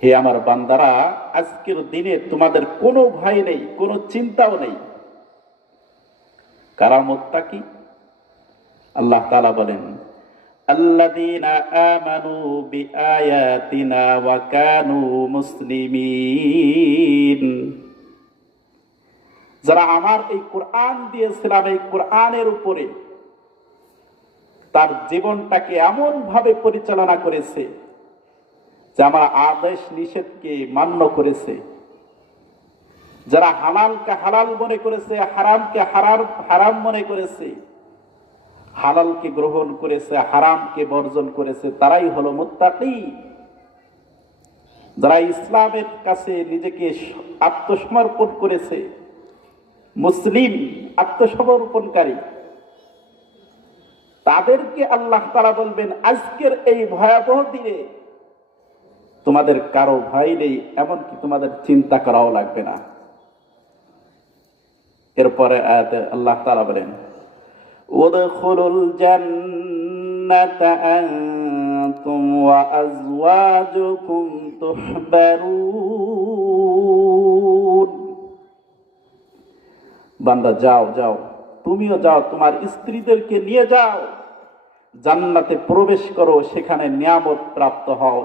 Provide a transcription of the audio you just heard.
হে আমার বান্দারা, আজকের দিনে তোমাদের কোনো ভয় নেই, কোনো চিন্তাও নেই। কারা মুত্তাকি? আল্লাহ তাআলা বলেন, আল্লাযীনা আমানু বিআয়াতিনা ওয়া কানু মুসলিমিন। যারা আমার এই কোরআন দিয়েছিলাম, এই কোরআনের উপরে তার জীবনটাকে এমন ভাবে পরিচালনা করেছে যে আমার আদেশ নিষেধকে মান্য করেছে, যারা হালালকে হালাল মনে করেছে, হারামকে হারাম মনে করেছে, হালালকে গ্রহণ করেছে, হারামকে বর্জন করেছে, তারাই হলো মুত্তাকি। যারা ইসলামের কাছে নিজেকে আত্মসমর্পণ করেছে, মুসলিম আত্মসমর্পণকারী, তাদেরকে আল্লাহ তাআলা বলবেন, আজকের এই ভয়াবহ দিনে তোমাদের কারো ভয় নেই, এমনকি তোমাদের চিন্তা করাও লাগবে না। এরপরে আয়াতে আল্লাহ তাআলা বলেন, উদখুলুল জান্নাতা আনতুম ওয়া আজওয়াজুকুম তুহবারুন। বান্দা যাও যাও, তুমিও যাও, তোমার স্ত্রীদেরকে নিয়ে যাও, জান্নাতে প্রবেশ করো, সেখানে নিয়ামত প্রাপ্ত হও।